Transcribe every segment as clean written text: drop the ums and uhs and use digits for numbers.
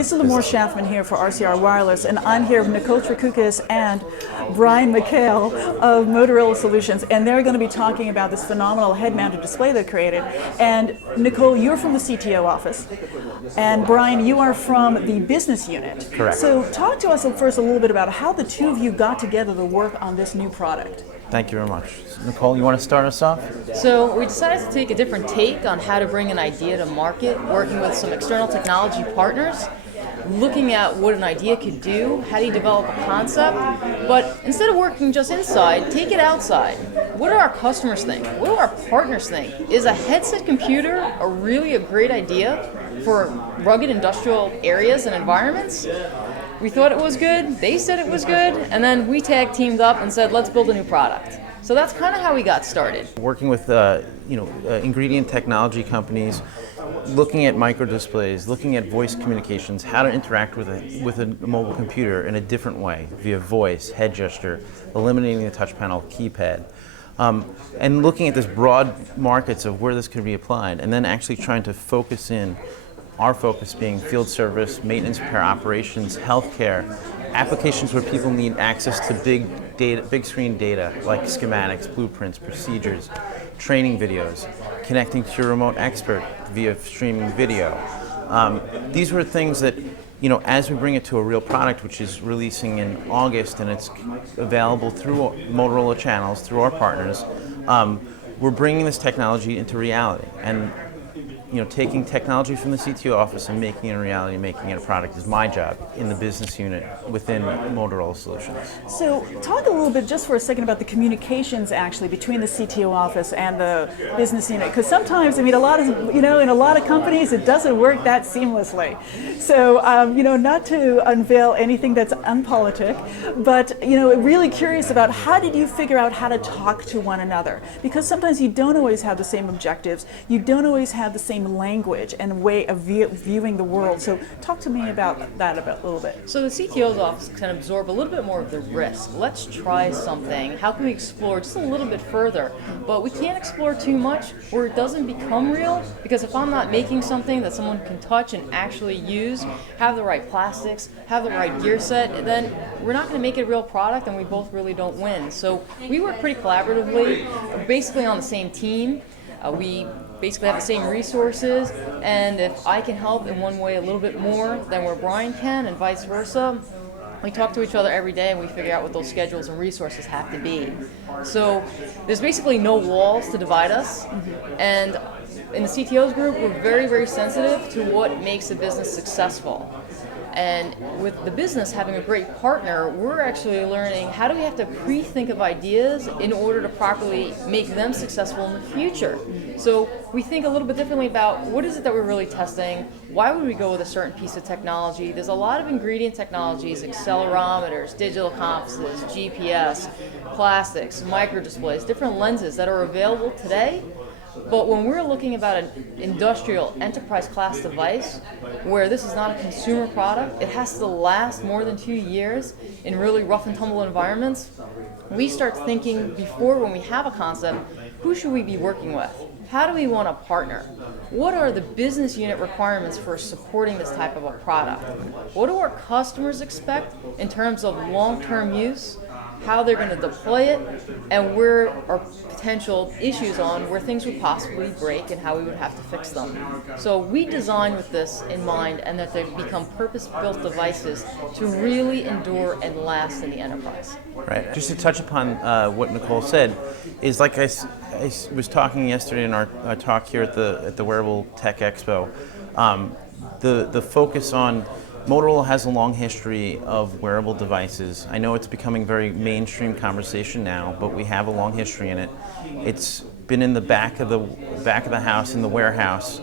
This is Limor Schafman here for RCR Wireless, and I'm here with Nicole Tricoukes and Brian McHale of Motorola Solutions, and they're going to be talking about this phenomenal head-mounted display they created. And Nicole, you're from the CTO office, and Brian, you are from the business unit. Correct. So talk to us first a little bit about how the two of you got together to work on this new product. Thank you very much. Nicole, you want to start us off? So we decided to take a different take on how to bring an idea to market, working with some external technology partners, looking at what an idea could do, how do you develop a concept, but instead of working just inside, take it outside. What do our customers think? What do our partners think? Is a headset computer really a great idea for rugged industrial areas and environments? We thought it was good, they said it was good, and then we tag teamed up and said, let's build a new product. So that's kind of how we got started. Working with ingredient technology companies, looking at micro displays, looking at voice communications, how to interact with a mobile computer in a different way via voice, head gesture, eliminating the touch panel, keypad, and looking at this broad markets of where this could be applied, and then actually trying to focus in. Our focus being field service, maintenance, repair operations, healthcare, applications where people need access to big screen data like schematics, blueprints, procedures, training videos, connecting to your remote expert via streaming video. These were things that, as we bring it to a real product, which is releasing in August and it's available through Motorola channels, through our partners, we're bringing this technology into reality. And taking technology from the CTO office and making it a reality, making it a product is my job in the business unit within Motorola Solutions. So talk a little bit just for a second about the communications actually between the CTO office and the business unit, because sometimes, a lot of, in a lot of companies it doesn't work that seamlessly. So, not to unveil anything that's unpolitic, but, really curious about how did you figure out how to talk to one another? Because sometimes you don't always have the same objectives, you don't always have the same language and way of viewing the world. So talk to me about that a little bit. So the CTO's office can absorb a little bit more of the risk. Let's try something. How can we explore just a little bit further? But we can't explore too much where it doesn't become real, because if I'm not making something that someone can touch and actually use, have the right plastics, have the right gear set, then we're not going to make it a real product and we both really don't win. So we work pretty collaboratively, basically on the same team. We basically have the same resources, and if I can help in one way a little bit more than where Brian can, and vice versa, we talk to each other every day and we figure out what those schedules and resources have to be. So there's basically no walls to divide us, and in the CTO's group, we're very, very sensitive to what makes a business successful. And with the business having a great partner, we're actually learning how do we have to pre-think of ideas in order to properly make them successful in the future. So we think a little bit differently about what is it that we're really testing, why would we go with a certain piece of technology. There's a lot of ingredient technologies, accelerometers, digital compasses, GPS, plastics, micro displays, different lenses that are available today. But when we're looking about an industrial enterprise class device, where this is not a consumer product, it has to last more than 2 years in really rough and tumble environments, we start thinking before, when we have a concept, who should we be working with? How do we want to partner? What are the business unit requirements for supporting this type of a product? What do our customers expect in terms of long-term use? How they're going to deploy it, and where are potential issues on where things would possibly break and how we would have to fix them. So we design with this in mind, and that they become purpose-built devices to really endure and last in the enterprise. Right. Just to touch upon what Nicole said, is like I was talking yesterday in our talk here at the Wearable Tech Expo, the focus on Motorola has a long history of wearable devices. I know it's becoming very mainstream conversation now, but we have a long history in it. It's been in the back of the house, in the warehouse,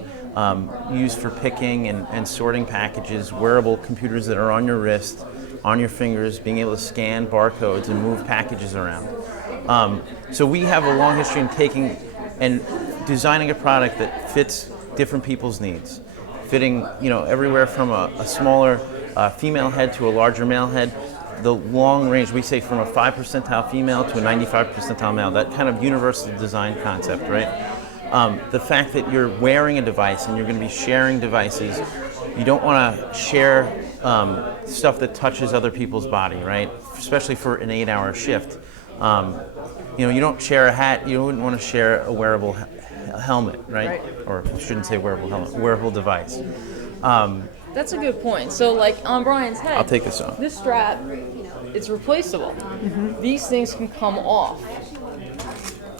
used for picking and sorting packages, wearable computers that are on your wrist, on your fingers, being able to scan barcodes and move packages around. So we have a long history in taking and designing a product that fits different people's needs. Fitting, everywhere from a smaller female head to a larger male head. The long range, we say from a 5 percentile female to a 95 percentile male, that kind of universal design concept, right? The fact that you're wearing a device and you're going to be sharing devices You don't want to share stuff that touches other people's body, right? Especially for an 8-hour shift. You don't share a hat. You wouldn't want to share a wearable helmet, right? Or I shouldn't say wearable helmet, wearable device. That's a good point. So like on Brian's head, I'll take this off. This strap, it's replaceable. These things can come off.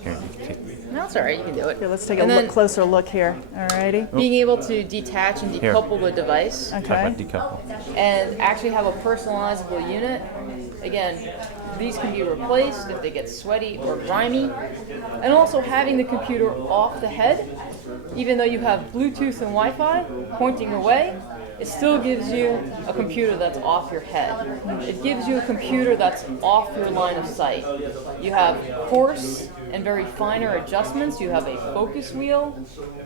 Here, you can take. No, it's all right. You can do it. Here, let's take a closer look here. Alrighty. Being able to detach and decouple the device. Talk Okay. about decouple. And actually have a personalizable unit. Again, these can be replaced if they get sweaty or grimy. And also having the computer off the head, even though you have Bluetooth and Wi-Fi pointing away, it still gives you a computer that's off your head. It gives you a computer that's off your line of sight. You have coarse and very finer adjustments. You have a focus wheel.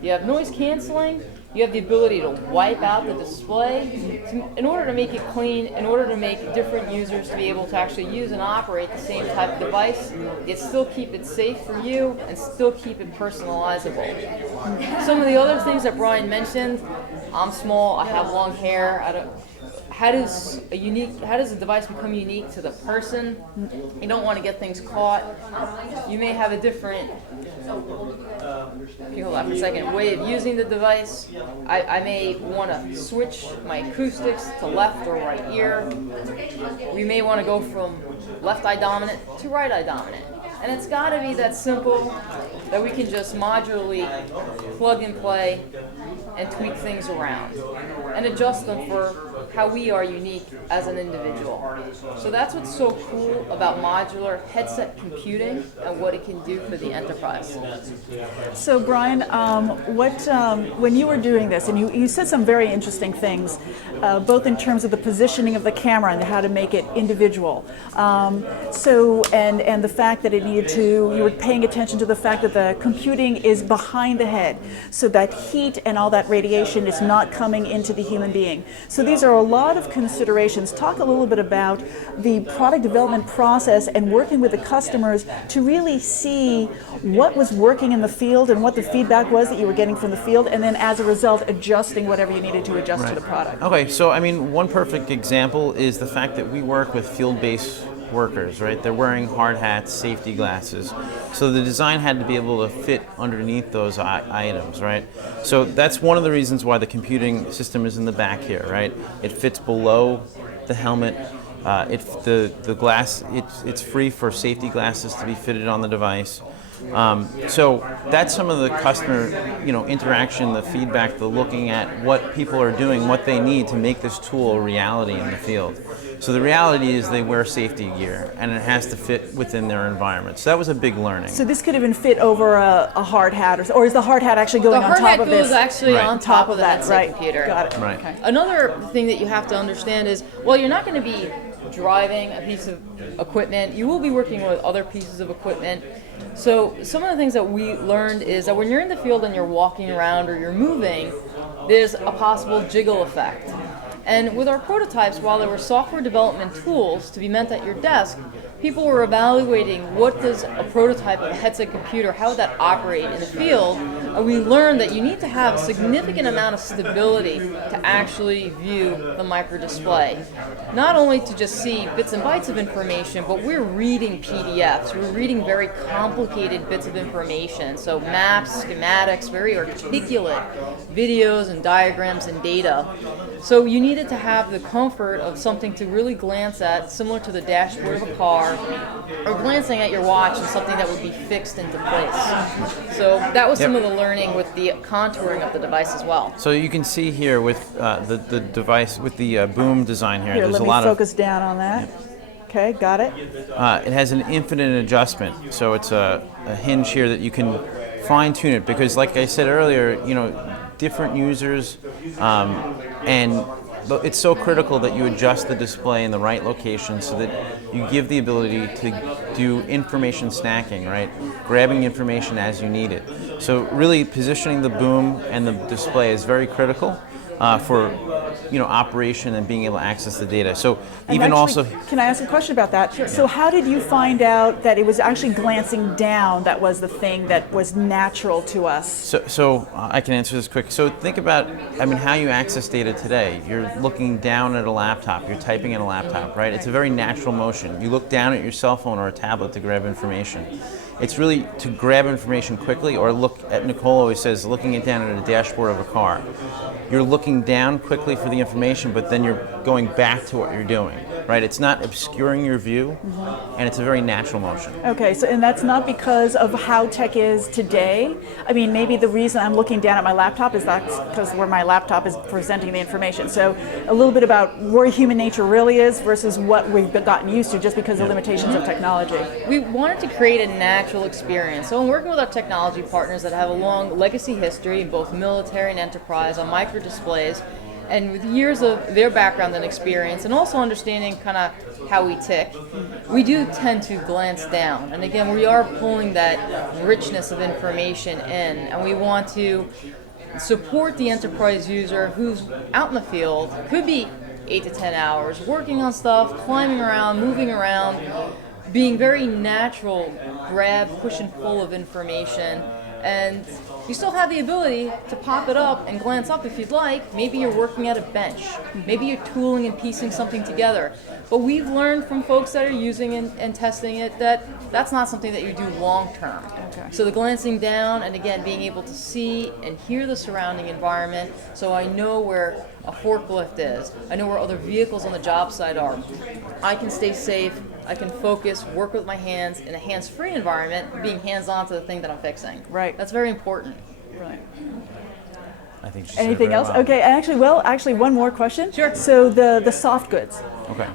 You have noise canceling. You have the ability to wipe out the display in order to make it clean, in order to make different users to be able to actually use and operate the same type of device, yet still keep it safe for you and still keep it personalizable. Some of the other things that Brian mentioned, I'm small, I have long hair. How does a device become unique to the person? You don't want to get things caught. You may have a different, if you hold on for a second, way of using the device. I may want to switch my acoustics to left or right ear. We may want to go from left eye dominant to right eye dominant. And it's got to be that simple that we can just modularly plug and play and tweak things around and adjust them for how we are unique as an individual. So that's what's so cool about modular headset computing and what it can do for the enterprise. So Brian, when you were doing this, and you said some very interesting things, both in terms of the positioning of the camera and how to make it individual. And the fact that you were paying attention to the fact that the computing is behind the head, so that heat and all that radiation is not coming into the human being. So these are a lot of considerations. Talk a little bit about the product development process and working with the customers to really see what was working in the field and what the feedback was that you were getting from the field, and then as a result adjusting whatever you needed to adjust to the product. Okay, so I mean, one perfect example is the fact that we work with field-based workers, right? They're wearing hard hats, safety glasses. So the design had to be able to fit underneath those items, right? So that's one of the reasons why the computing system is in the back here, right? It fits below the helmet. The glass, it's free for safety glasses to be fitted on the device. So that's some of the customer, interaction, the feedback, the looking at what people are doing, what they need to make this tool a reality in the field. So the reality is they wear safety gear, and it has to fit within their environment. So that was a big learning. So this could even fit over a hard hat, or is the hard hat actually going on top of this? The hard hat goes actually Right. on top of the that, headset right? computer. Got it. Right. Okay. Another thing that you have to understand is, well, you're not going to be driving a piece of equipment. You will be working with other pieces of equipment. So some of the things that we learned is that when you're in the field and you're walking around or you're moving, there's a possible jiggle effect. And with our prototypes, while there were software development tools to be meant at your desk, people were evaluating what does a prototype of a headset computer, how would that operate in the field, and we learned that you need to have a significant amount of stability to actually view the microdisplay. Not only to just see bits and bytes of information, but we're reading PDFs, we're reading very complicated bits of information, so maps, schematics, very articulate videos and diagrams and data. So you needed to have the comfort of something to really glance at, similar to the dashboard of a car, or glancing at your watch and something that would be fixed into place. So that was some of the learning with the contouring of the device as well. So you can see here with the device, with the boom design here, Here, there's let a me lot focus down on that. Okay, got it. it has an infinite adjustment. So it's a hinge here that you can fine tune it, because like I said earlier, different users, and it's so critical that you adjust the display in the right location so that you give the ability to do information snacking, right? Grabbing information as you need it. So really positioning the boom and the display is very critical. for operation and being able to access the data. So And even actually, also, can I ask a question about that? Sure. So how did you find out that it was actually glancing down that was the thing that was natural to us? so I can answer this quick. So think about, how you access data today. You're looking down at a laptop. You're typing in a laptop, right? It's a very natural motion. You look down at your cell phone or a tablet to grab information. It's really to grab information quickly, or look at, Nicole always says, looking it down at a dashboard of a car. You're looking down quickly for the information, but then you're going back to what you're doing, right? It's not obscuring your view, and it's a very natural motion. Okay, so and that's not because of how tech is today. I mean, maybe the reason I'm looking down at my laptop is that's because where my laptop is presenting the information. So a little bit about where human nature really is versus what we've gotten used to just because of limitations of technology. We wanted to create a natural experience. So in working with our technology partners that have a long legacy history in both military and enterprise on micro displays, and with years of their background and experience, and also understanding kind of how we tick, we do tend to glance down. And again, we are pulling that richness of information in, and we want to support the enterprise user who's out in the field, could be 8 to 10 hours, working on stuff, climbing around, moving around, being very natural, grab, push and pull of information. And you still have the ability to pop it up and glance up if you'd like. Maybe you're working at a bench. Maybe you're tooling and piecing something together. But we've learned from folks that are using and testing it that that's not something that you do long term. Okay. So the glancing down, and again, being able to see and hear the surrounding environment, so I know where a forklift is. I know where other vehicles on the job site are. I can stay safe. I can focus, work with my hands in a hands-free environment, being hands-on to the thing that I'm fixing. Right. That's very important. Right. I think she said it Anything very else? well. Okay, actually, one more question. Sure. So the soft goods. Okay.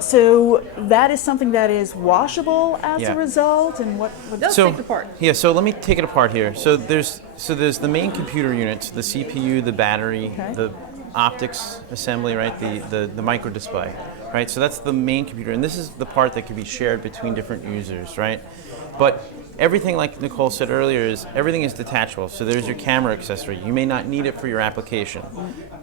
So that is something that is washable as Yeah. a result, and what? Let's take it apart. Yeah, so let me take it apart here. So there's the main computer units, the CPU, the battery, Okay. the optics assembly, right? The micro display, right? So that's the main computer, and this is the part that can be shared between different users, right? But everything, like Nicole said earlier, everything is detachable. So there's your camera accessory. You may not need it for your application.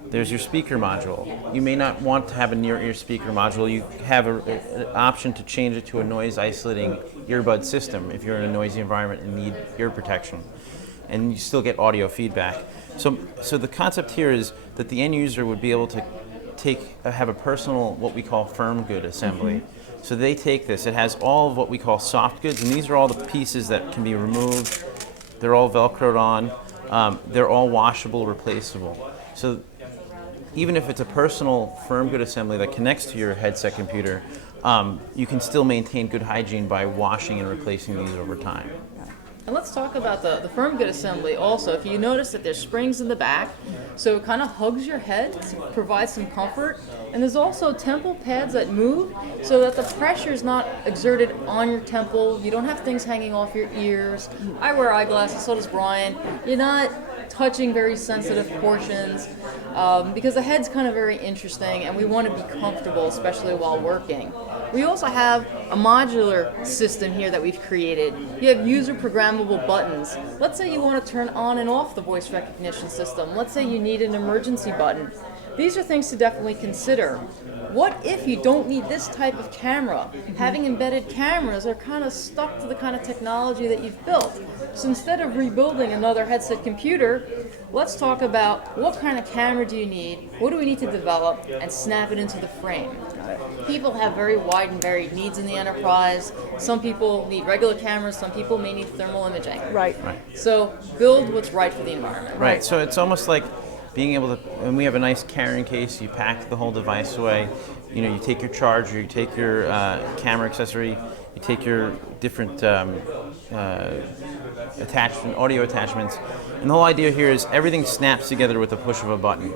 There's your speaker module. You may not want to have a near-ear speaker module. You have an option to change it to a noise-isolating earbud system if you're in a noisy environment and need ear protection. And you still get audio feedback. So the concept here is that the end user would be able to have a personal, what we call firm good assembly. So they take this. It has all of what we call soft goods, and these are all the pieces that can be removed. They're all Velcroed on. They're all washable, replaceable. So even if it's a personal firm good assembly that connects to your headset computer, you can still maintain good hygiene by washing and replacing these over time. And let's talk about the firm good assembly also. If you notice that there's springs in the back, so it kind of hugs your head to provide some comfort. And there's also temple pads that move so that the pressure is not exerted on your temple. You don't have things hanging off your ears. I wear eyeglasses, so does Brian. You're not touching very sensitive portions because the head's kind of very interesting, and we want to be comfortable, especially while working. We also have a modular system here that we've created. You have user programmable buttons. Let's say you want to turn on and off the voice recognition system. Let's say you need an emergency button. These are things to definitely consider. What if you don't need this type of camera? Having embedded cameras are kind of stuck to the kind of technology that you've built. So instead of rebuilding another headset computer, let's talk about what kind of camera do you need, what do we need to develop, and snap it into the frame. People have very wide and varied needs in the enterprise. Some people need regular cameras, some people may need thermal imaging. Right. So build what's right for the environment. Right. So it's almost like being able to, and we have a nice carrying case, you pack the whole device away. You know, you take your charger, you take your camera accessory, you take your different audio attachments. And the whole idea here is everything snaps together with the push of a button.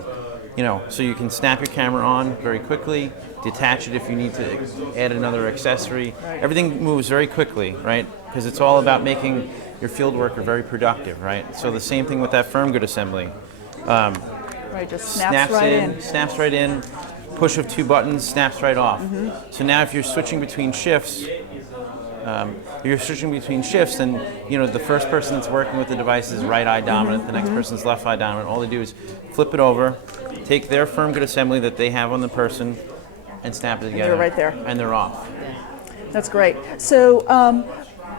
You know, so you can snap your camera on very quickly, detach it if you need to add another accessory. Everything moves very quickly, right? Because it's all about making your field worker very productive, right? So the same thing with that firm good assembly. Right, just snaps right in. Snaps right in, push of two buttons, snaps right off. So now if you're switching between shifts, you're switching between shifts, and the first person that's working with the device is right eye dominant, the next person's left eye dominant. All they do is flip it over, take their firm good assembly that they have on the person, and snap it together. They're right there. And they're off. That's great. So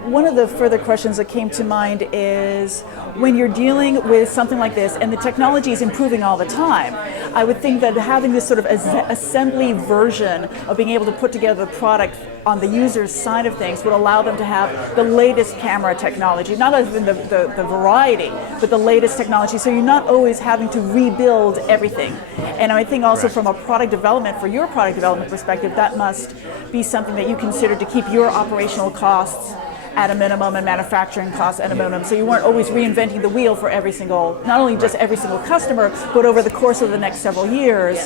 one of the further questions that came to mind is, when you're dealing with something like this and the technology is improving all the time, I would think that having this sort of assembly version of being able to put together the product on the user's side of things would allow them to have the latest camera technology, not even the variety, but the latest technology, so you're not always having to rebuild everything. And I think also from a product development, for your product development perspective, that must be something that you consider to keep your operational costs at a minimum and manufacturing costs at a minimum, so you weren't always reinventing the wheel for every single, not only just every single customer, but over the course of the next several years,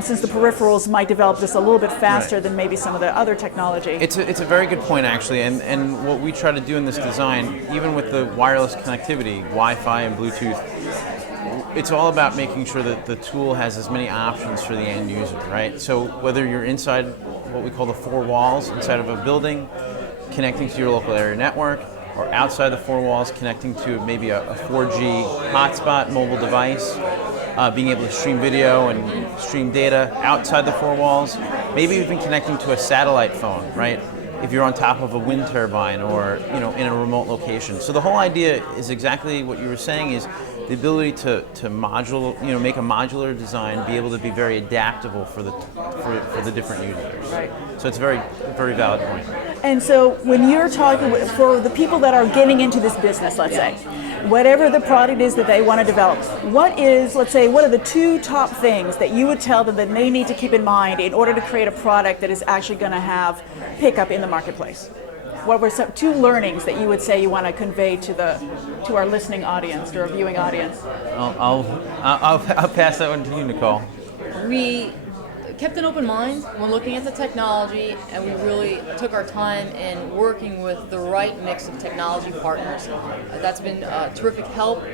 since the peripherals might develop just a little bit faster than maybe some of the other technology. It's a very good point, actually, and what we try to do in this design, even with the wireless connectivity, Wi-Fi and Bluetooth, it's all about making sure that the tool has as many options for the end user, right? So whether you're inside what we call the four walls inside of a building, connecting to your local area network, or outside the four walls connecting to maybe a 4G hotspot mobile device, being able to stream video and stream data outside the four walls, maybe even connecting to a satellite phone, right? If you're on top of a wind turbine or in a remote location. So the whole idea is exactly what you were saying, is the ability to make a modular design, be able to be very adaptable for the different users. Right. So it's a very, very valid point. And so when you're talking for the people that are getting into this business, let's say, whatever the product is that they want to develop, what are the two top things that you would tell them that they need to keep in mind in order to create a product that is actually going to have pickup in the marketplace? What were some two learnings that you would say you want to convey to our listening audience or our viewing audience? I'll pass that one to you, Nicole. We kept an open mind when looking at the technology, and we really took our time in working with the right mix of technology partners. That's been terrific help.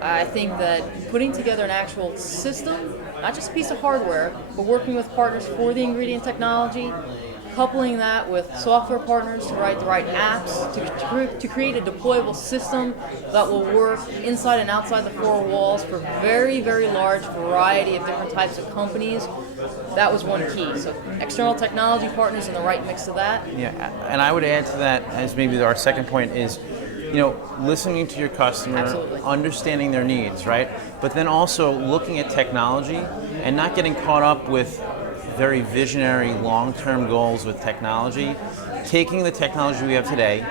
I think that putting together an actual system, not just a piece of hardware, but working with partners for the ingredient technology, coupling that with software partners to write the right apps, to create a deployable system that will work inside and outside the four walls for very, very large variety of different types of companies. That was one key. So external technology partners and the right mix of that. Yeah, and I would add to that, as maybe our second point, is listening to your customer, Absolutely. understanding their needs, right? But then also looking at technology and not getting caught up with very visionary long-term goals with technology, taking the technology we have today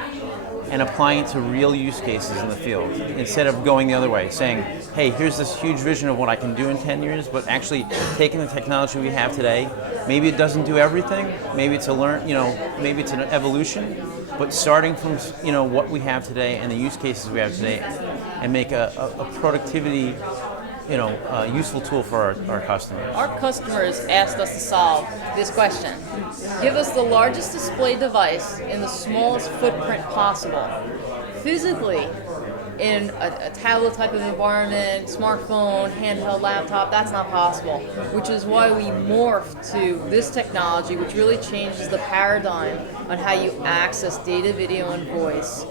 and applying it to real use cases in the field, instead of going the other way, saying, hey, here's this huge vision of what I can do in 10 years, but actually taking the technology we have today, maybe it doesn't do everything, maybe it's maybe it's an evolution, but starting from what we have today and the use cases we have today, and make a productivity useful tool for our customers. Our customers asked us to solve this question. Give us the largest display device in the smallest footprint possible. Physically, in a tablet type of environment, smartphone, handheld laptop, that's not possible, which is why we morphed to this technology, which really changes the paradigm on how you access data, video, and voice.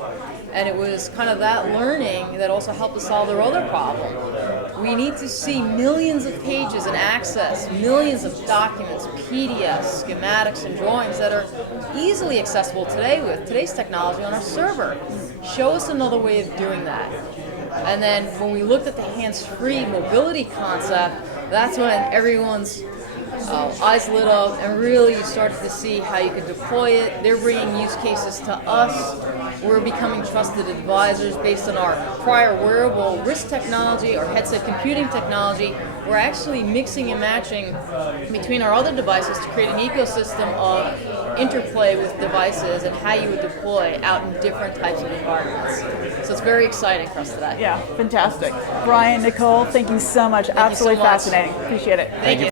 And it was kind of that learning that also helped us solve their other problem. We need to see millions of pages and access millions of documents, PDFs, schematics, and drawings that are easily accessible today with today's technology on our server. Show us another way of doing that. And then when we looked at the hands-free mobility concept, that's when everyone's eyes lit up, and really you started to see how you could deploy it. They're bringing use cases to us. We're becoming trusted advisors based on our prior wearable wrist technology, our headset computing technology. We're actually mixing and matching between our other devices to create an ecosystem of interplay with devices and how you would deploy out in different types of environments. So it's very exciting for us today. Yeah, fantastic. Brian, Nicole, thank you so much. Thank you so Absolutely much. fascinating. Appreciate it. Thank you.